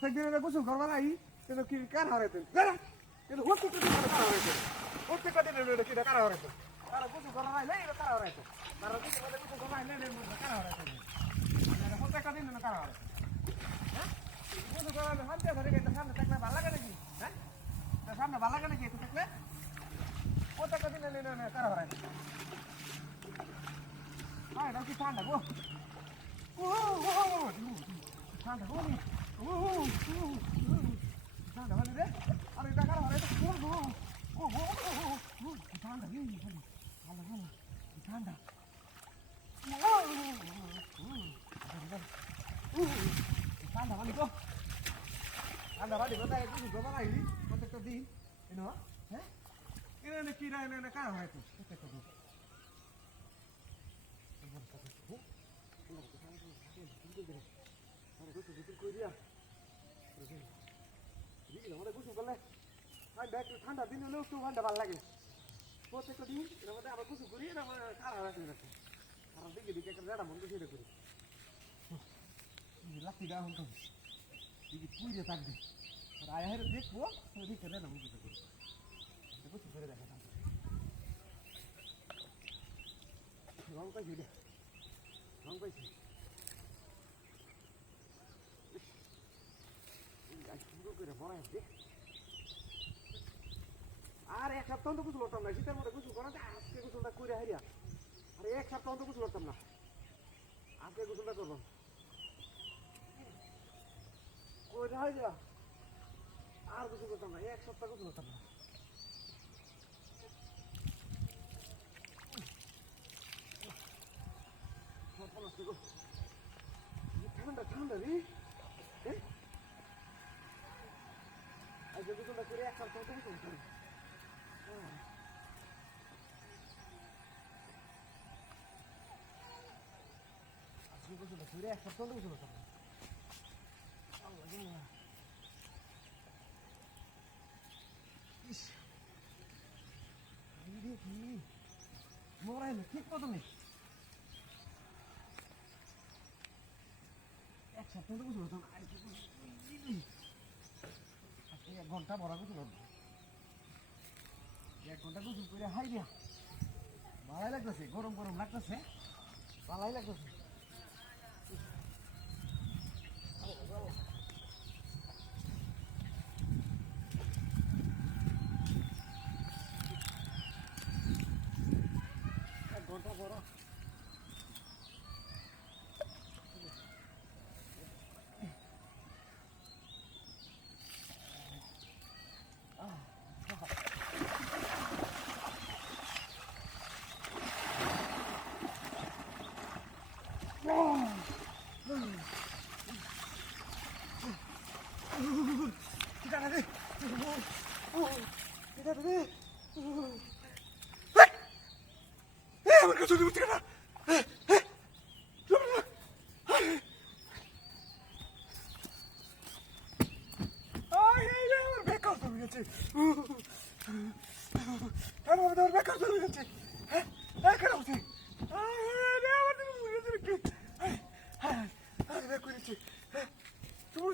প্রত্যেকদিন গোসল করবার আই কিন্তু কি কার হারাইতেন কিন্তু প্রত্যেকটা দিন কি কার হারাইতেন তারা গোসল করার আইলে কার হারাইতেন তারা গোসল করার আইলে কার হারাইতেন প্রত্যেকটা দিন কার হারাইতেন হ্যাঁ গোসল করার হাত দিয়ে ধরে গেছে সামনে থাকলে ভালো লাগে নাকি হ্যাঁ সামনে ভালো লাগে নাকি একটু থাকলে প্রত্যেকটা দিন কার হারাইতেন হ্যাঁ এটা কি ঠান্ডা গো ঠান্ডা গো ঠান্ডা মানে রে আরে এটা কার হারাইতেন ঠান্ডা ভালো ভালো ঠান্ডা ঠান্ডা মানে তো ঠান্ডা মানে কোথায় কিছু গোবর আইলি প্রত্যেকটা দিন এনো হ্যাঁ এনে কি না এনে কার হারাইতেন প্রত্যেকটা দিন ঠান্ডা দিন হলেও একটু ঠান্ডা ভালো লাগে প্রত্যেকটা দিন এর মধ্যে আবার কিছু করি এটা আমার খারাপ রাখি রাখি খারাপ দিকে দিকে একটা জায়গা মন সেটা করি লাঠি দেওয়া হতো দিকে পুড়ে থাকবে আর আয়া হেরে দেখবো দিকে দেয় না মুখে করি কিছু করে দেখা রং পাইছি রে রং পাইছি করে বড়াই দে আর এক সপ্তাহ তো কিছু করতাম না শীতের মধ্যে কিছু করা আজকে গোসলটা করে হারিয়া আর এক সপ্তাহ তো কিছু করতাম না আজকে গোসলটা করবো করে হারিয়া আর কিছু করতাম না এক সপ্তাহ কিছু করতাম না ঠান্ডা ঠান্ডা রে আজকে গোসলটা করে এক সপ্তাহ তো কিছু করতাম এক সপ্তাহ গোসল করতাম মরাই না ঠিক মতো নেই এক সপ্তাহ গোসল করতাম এক ঘন্টা বড় গোসল করতাম এক ঘন্টা গোসল করে হাই দিয়া ভালাই লাগতেছে গরম গরম লাগতেছে ভালাই লাগতেছে এক ঘন্টা বড় আমার কাছে উঠছে না আমার বেকার জমে গেছে আমার বেকার জমে গেছে হ্যাঁ কেন হচ্ছে আমার বেকার করেছে তোমার